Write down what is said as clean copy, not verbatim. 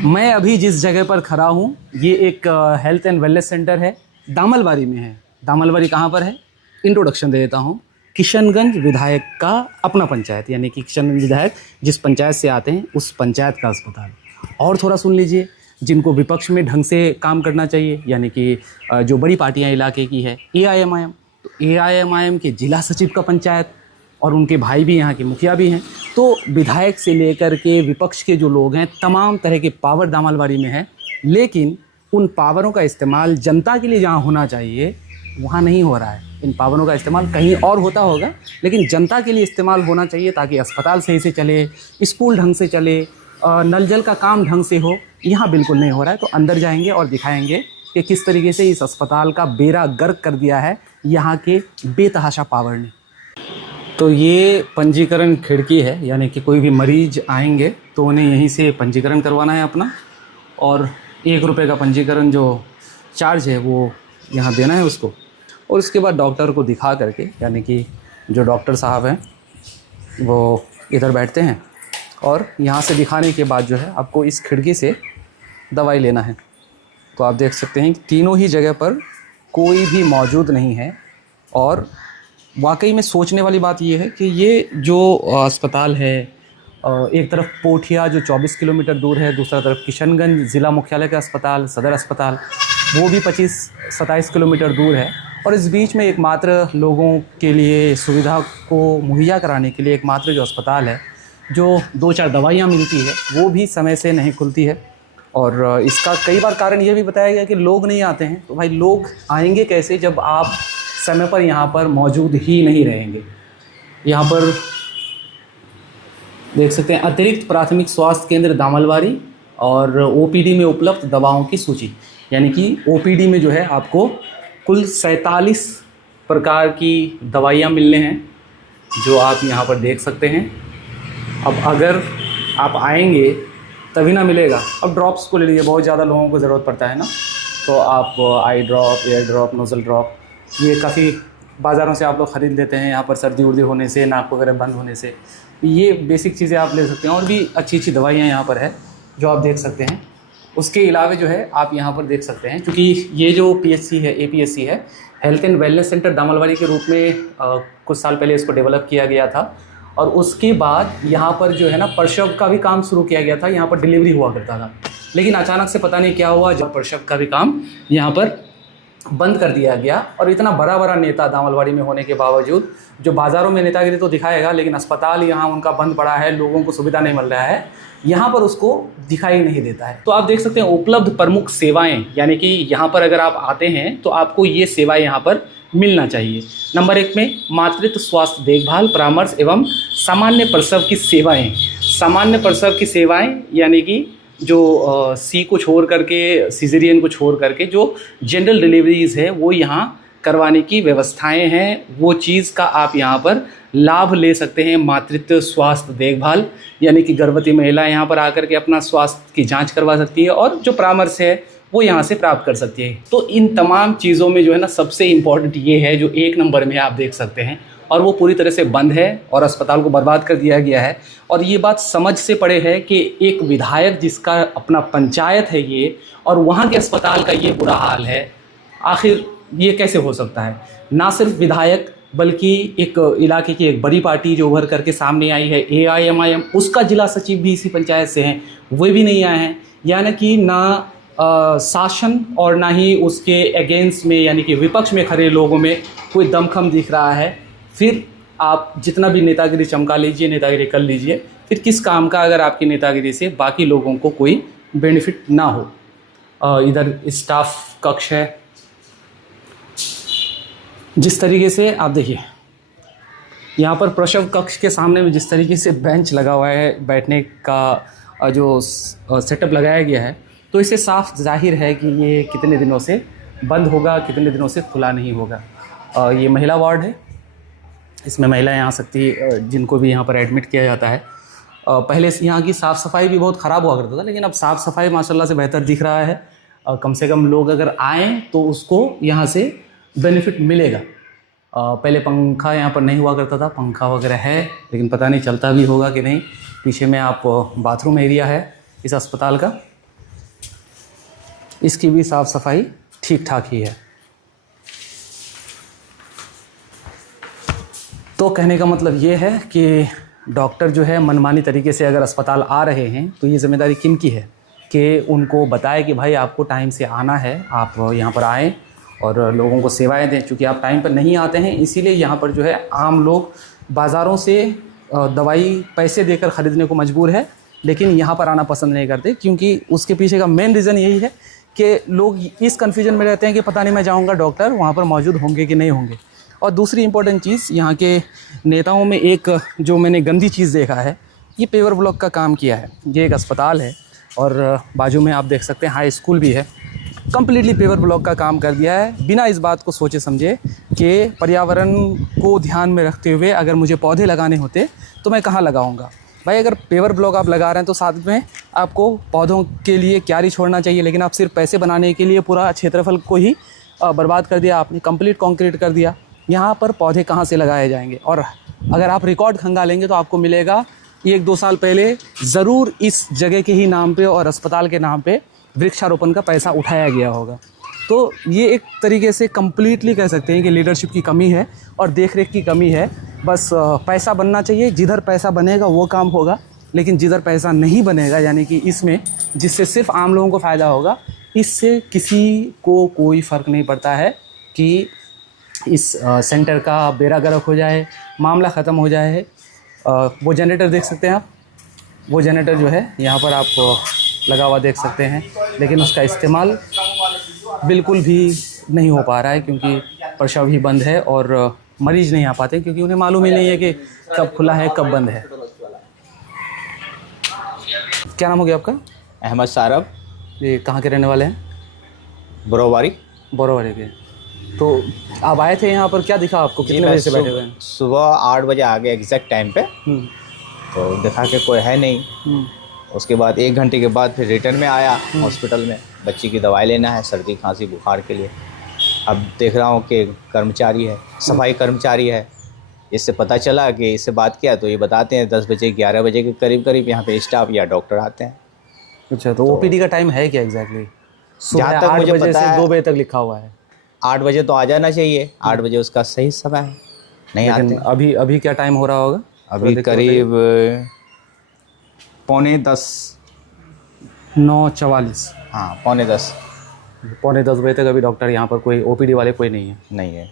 मैं अभी जिस जगह पर खड़ा हूँ ये एक हेल्थ एंड वेलनेस सेंटर है, दामलवारी में है। दामलवारी कहाँ पर है, इंट्रोडक्शन दे देता हूँ। किशनगंज विधायक का अपना पंचायत, यानी कि किशनगंज विधायक जिस पंचायत से आते हैं उस पंचायत का अस्पताल। और थोड़ा सुन लीजिए, जिनको विपक्ष में ढंग से काम करना चाहिए, यानी कि जो बड़ी पार्टियां इलाके की है, AIMIM, तो AIMIM के जिला सचिव का पंचायत, और उनके भाई भी यहाँ के मुखिया भी हैं। तो विधायक से लेकर के विपक्ष के जो लोग हैं, तमाम तरह के पावर दामलवारी में है, लेकिन उन पावरों का इस्तेमाल जनता के लिए जहाँ होना चाहिए वहाँ नहीं हो रहा है। इन पावरों का इस्तेमाल कहीं और होता होगा, लेकिन जनता के लिए इस्तेमाल होना चाहिए ताकि अस्पताल सही से चले, स्कूल ढंग से चले, नल जल का काम ढंग से हो। यहाँ बिल्कुल नहीं हो रहा है। तो अंदर जाएंगे और दिखाएंगे कि किस तरीके से इस अस्पताल का बेड़ा गर्क कर दिया है यहाँ के बेतहाशा पावर ने। तो ये पंजीकरण खिड़की है, यानी कि कोई भी मरीज आएंगे तो उन्हें यहीं से पंजीकरण करवाना है अपना, और 1 रुपये का पंजीकरण जो चार्ज है वो यहाँ देना है उसको। और उसके बाद डॉक्टर को दिखा करके, यानी कि जो डॉक्टर साहब हैं वो इधर बैठते हैं, और यहाँ से दिखाने के बाद जो है आपको इस खिड़की से दवाई लेना है। तो आप देख सकते हैं कि तीनों ही जगह पर कोई भी मौजूद नहीं है। और वाकई में सोचने वाली बात ये है कि ये जो अस्पताल है, एक तरफ पोठिया जो 24 किलोमीटर दूर है, दूसरा तरफ किशनगंज ज़िला मुख्यालय का अस्पताल, सदर अस्पताल, वो भी 25-27 किलोमीटर दूर है। और इस बीच में एकमात्र लोगों के लिए सुविधा को मुहैया कराने के लिए एकमात्र जो अस्पताल है, जो 2-4 दवाइयाँ मिलती है, वो भी समय से नहीं खुलती है। और इसका कई बार कारण ये भी बताया गया कि लोग नहीं आते हैं। तो भाई लोग आएंगे कैसे जब आप समय पर यहाँ पर मौजूद ही नहीं रहेंगे। यहाँ पर देख सकते हैं अतिरिक्त प्राथमिक स्वास्थ्य केंद्र दामलवारी और OPD में उपलब्ध दवाओं की सूची, यानी कि OPD में जो है आपको कुल 47 प्रकार की दवाइयाँ मिलने हैं, जो आप यहाँ पर देख सकते हैं। अब अगर आप आएंगे तभी ना मिलेगा। अब ड्रॉप्स को ले लीजिए, बहुत ज़्यादा लोगों को ज़रूरत पड़ता है ना, तो आप eye drop, ear drop, nasal drop, ये काफ़ी बाज़ारों से आप लोग ख़रीद लेते हैं। यहाँ पर सर्दी उर्दी होने से, नाक वगैरह बंद होने से, ये बेसिक चीज़ें आप ले सकते हैं। और भी अच्छी अच्छी दवाइयाँ यहाँ पर है जो आप देख सकते हैं। उसके अलावा जो है आप यहाँ पर देख सकते हैं, क्योंकि ये जो PHC है, APSC है, हेल्थ एंड वेलनेस सेंटर दामलवारी के रूप में कुछ साल पहले इसको डेवलप किया गया था। और उसके बाद यहाँ पर जो है ना प्रसव का भी काम शुरू किया गया था। यहाँ पर डिलीवरी हुआ करता था, लेकिन अचानक से पता नहीं क्या हुआ, जब प्रसव का भी काम यहाँ पर बंद कर दिया गया। और इतना बड़ा बड़ा नेता दामलवारी में होने के बावजूद, जो बाज़ारों में नेतागिरी तो दिखाएगा, लेकिन अस्पताल यहाँ उनका बंद पड़ा है, लोगों को सुविधा नहीं मिल रहा है, यहाँ पर उसको दिखाई नहीं देता है। तो आप देख सकते हैं उपलब्ध प्रमुख सेवाएं, यानी कि यहाँ पर अगर आप आते हैं तो आपको ये सेवाएं यहाँ पर मिलना चाहिए। नंबर 1 में मातृत्व स्वास्थ्य देखभाल, परामर्श एवं सामान्य प्रसव की सेवाएं। सामान्य प्रसव की सेवाएं यानी कि जो C को छोड़ करके, सीजरियन को छोड़ करके जो जनरल डिलीवरीज़ है वो यहाँ करवाने की व्यवस्थाएं हैं। वो चीज़ का आप यहाँ पर लाभ ले सकते हैं। मातृत्व स्वास्थ्य देखभाल यानी कि गर्भवती महिला यहाँ पर आकर के अपना स्वास्थ्य की जांच करवा सकती है, और जो परामर्श है वो यहाँ से प्राप्त कर सकती है। तो इन तमाम चीज़ों में जो है ना सबसे इम्पॉर्टेंट ये है, जो 1 नंबर में आप देख सकते हैं, और वो पूरी तरह से बंद है और अस्पताल को बर्बाद कर दिया गया है। और ये बात समझ से परे है कि एक विधायक जिसका अपना पंचायत है ये, और वहाँ के अस्पताल का ये बुरा हाल है, आखिर ये कैसे हो सकता है। ना सिर्फ विधायक बल्कि एक इलाके की एक बड़ी पार्टी जो उभर करके सामने आई है, AIMIM, उसका जिला सचिव भी इसी पंचायत से हैं, वे भी नहीं आए हैं। यानी कि ना शासन और ना ही उसके अगेंस्ट में, यानी कि विपक्ष में खड़े लोगों में कोई दमखम दिख रहा है। फिर आप जितना भी नेतागिरी चमका लीजिए, नेतागिरी कर लीजिए, फिर किस काम का अगर आपकी नेतागिरी से बाकी लोगों को कोई बेनिफिट ना हो। इधर स्टाफ कक्ष है, जिस तरीके से आप देखिए यहाँ पर प्रसव कक्ष के सामने में जिस तरीके से बेंच लगा हुआ है, बैठने का जो सेटअप लगाया गया है, तो इससे साफ जाहिर है कि ये कितने दिनों से बंद होगा, कितने दिनों से खुला नहीं होगा। ये महिला वार्ड है, इसमें महिलाएं आ सकती है जिनको भी यहाँ पर एडमिट किया जाता है। पहले से यहाँ की साफ़ सफाई भी बहुत ख़राब हुआ करता था, लेकिन अब साफ़ सफाई माशाल्लाह से बेहतर दिख रहा है। कम से कम लोग अगर आएँ तो उसको यहाँ से बेनिफिट मिलेगा। पहले पंखा यहाँ पर नहीं हुआ करता था, पंखा वगैरह है, लेकिन पता नहीं चलता भी होगा कि नहीं। पीछे में आप बाथरूम एरिया है इस अस्पताल का, इसकी भी साफ़ सफाई ठीक ठाक ही है। तो कहने का मतलब ये है कि डॉक्टर जो है मनमानी तरीके से अगर अस्पताल आ रहे हैं तो ये ज़िम्मेदारी किन की है कि उनको बताए कि भाई आपको टाइम से आना है, आप यहाँ पर आएँ और लोगों को सेवाएं दें। चूँकि आप टाइम पर नहीं आते हैं इसीलिए यहाँ पर जो है आम लोग बाज़ारों से दवाई पैसे देकर ख़रीदने को मजबूर है, लेकिन यहाँ पर आना पसंद नहीं करते, क्योंकि उसके पीछे का मेन रीज़न यही है कि लोग इस कन्फ्यूजन में रहते हैं कि पता नहीं मैं जाऊँगा डॉक्टर वहाँ पर मौजूद होंगे कि नहीं होंगे। और दूसरी इम्पोर्टेंट चीज़, यहाँ के नेताओं में एक जो मैंने गंदी चीज़ देखा है, ये पेवर ब्लॉक का काम किया है। ये एक अस्पताल है और बाजू में आप देख सकते हैं हाई स्कूल भी है, कम्प्लीटली पेवर ब्लॉक का काम कर दिया है, बिना इस बात को सोचे समझे कि पर्यावरण को ध्यान में रखते हुए अगर मुझे पौधे लगाने होते तो मैं कहाँ लगाऊंगा। भाई अगर पेवर ब्लॉक आप लगा रहे हैं तो साथ में आपको पौधों के लिए क्यारी छोड़ना चाहिए, लेकिन आप सिर्फ पैसे बनाने के लिए पूरा क्षेत्रफल को ही बर्बाद कर दिया आपने, कंप्लीट कंक्रीट कर दिया। यहाँ पर पौधे कहाँ से लगाए जाएंगे। और अगर आप रिकॉर्ड खंगालेंगे तो आपको मिलेगा 1-2 साल पहले ज़रूर इस जगह के ही नाम पे और अस्पताल के नाम पे वृक्षारोपण का पैसा उठाया गया होगा। तो ये एक तरीके से कम्प्लीटली कह सकते हैं कि लीडरशिप की कमी है और देखरेख की कमी है। बस पैसा बनना चाहिए, जिधर पैसा बनेगा वो काम होगा, लेकिन जिधर पैसा नहीं बनेगा यानी कि इसमें जिससे सिर्फ आम लोगों को फ़ायदा होगा, इससे किसी को कोई फ़र्क नहीं पड़ता है कि इस सेंटर का बेड़ा गर्क हो जाए, मामला ख़त्म हो जाए। वो जनरेटर देख सकते हैं आप, वो जनरेटर जो है यहाँ पर आप लगा हुआ देख सकते हैं, लेकिन उसका इस्तेमाल बिल्कुल भी नहीं हो पा रहा है क्योंकि प्रसव ही बंद है और मरीज़ नहीं आ पाते क्योंकि उन्हें मालूम ही नहीं है कि कब खुला है कब बंद है। क्या नाम हो गया आपका? अहमद सारब। ये कहाँ के रहने वाले हैं? बोरोवारी। बोरोवारी के। तो आप आए थे यहाँ पर, क्या दिखा आपको? कितने बजे से बैठे हुए हैं? सुबह 8 बजे आ गए एग्जैक्ट टाइम पे। तो देखा कि कोई है नहीं। उसके बाद 1 घंटे के बाद फिर रिटर्न में आया हॉस्पिटल में, बच्ची की दवाई लेना है सर्दी खांसी बुखार के लिए। अब देख रहा हूँ कि कर्मचारी है, सफाई कर्मचारी है। इससे पता चला कि इससे बात किया तो ये बताते हैं 10 बजे 11 बजे के करीब यहाँ पे स्टाफ या डॉक्टर आते हैं। अच्छा, तो ओपीडी का टाइम है क्या एग्जैक्टली? जहाँ तक मुझे पता है 2 बजे तक लिखा हुआ है। 8 बजे तो आ जाना चाहिए, 8 बजे उसका सही समय है, नहीं आते। अभी क्या टाइम हो रहा होगा? अभी करीब 9:45। 9:44। हाँ 9:45। 9:45 बजे तक अभी डॉक्टर यहाँ पर कोई ओपीडी वाले कोई नहीं है? नहीं है।